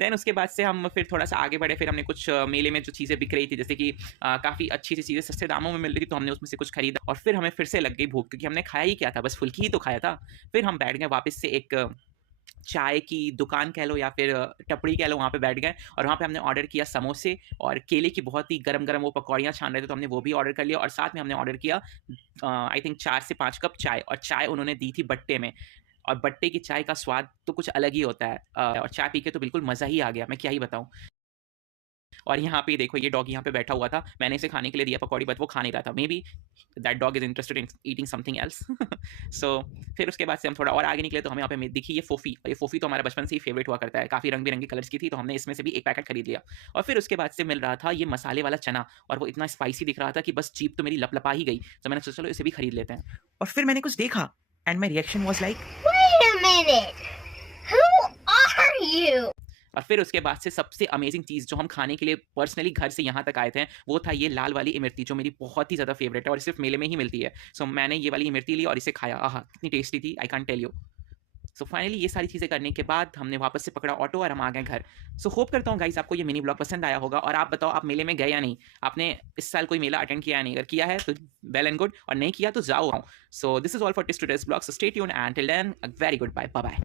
Then उसके बाद से हम फिर थोड़ा-सा आगे बढ़े, फिर हमने कुछ मेले में जो चीज़ें बिक रही थी, जैसे कि काफ़ी अच्छी-सी चीज़ें सस्ते दामों में मिल रही थी, तो हमने उसमें से कुछ खरीदा और फिर हमें फिर से लग गई भूख, क्योंकि हमने खाया ही क्या था, बस फुल्की ही तो खाया था। फिर हम बैठ गए वापस से एक चाय की दुकान कह लो या फिर टपड़ी कह लो, वहाँ पे बैठ गए और वहाँ पे हमने ऑर्डर किया समोसे और केले की बहुत ही गरम-गरम वो पकौड़ियाँ छान रहे थे, तो हमने वो भी ऑर्डर कर लिया और साथ में हमने ऑर्डर किया आई थिंक 4 से 5 कप चाय, और चाय उन्होंने दी थी बट्टे में। और बट्टे की चाय का स्वाद तो कुछ अलग ही होता है, और चाय पी के तो बिल्कुल मज़ा ही आ गया, मैं क्या ही बताऊँ। और यहाँ पे देखो, ये डॉग यहाँ पे बैठा हुआ था, मैंने इसे खाने के लिए दिया पकौड़ी, बट वो खा नहीं रहा था। Maybe that dog is interested in eating something else. So फिर उसके बाद से हम थोड़ा और आगे निकले, तो हमें यहाँ पे दिखी ये फोफी, और ये फोफी तो हमारा बचपन से ही फेवरेट हुआ करता है, काफ़ी रंग-बिरंगी कलर्स की थी, तो हमने इसमें से भी 1 पैकेट खरीद लिया। और फिर उसके बाद से मिल रहा था ये मसाले वाला चना, और वो इतना स्पाइसी दिख रहा था कि बस जीभ तो मेरी लपलपा ही गई। तो मैंने सोचा चलो इसे भी खरीद लेते हैं। और फिर मैंने कुछ देखा and my reaction was like Wait a minute! Who are you? और फिर उसके बाद से सबसे अमेज़िंग चीज़ जो हम खाने के लिए पर्सनली घर से यहाँ तक आए थे, वो था ये लाल वाली इमरती, जो मेरी बहुत ही ज़्यादा फ़ेवरेट है और सिर्फ़ मेले में ही मिलती है। सो मैंने ये वाली इमरती ली और इसे खाया। आहा! कितनी टेस्टी थी, I can't tell you. So finally ये सारी चीज़ें करने के बाद हमने वापस से पकड़ा ऑटो और हम आ गए घर। सो होप करता हूँ गाइज़ आपको ये मिनी ब्लॉग पसंद आया होगा, और आप बताओ आप मेले में गए या नहीं? आपने इस साल कोई मेला अटेंड किया या नहीं? अगर किया है तो वेल एंड गुड, और नहीं किया तो जाओ। So this is all for today's blog, so stay tuned and till then a very good bye. Bye bye.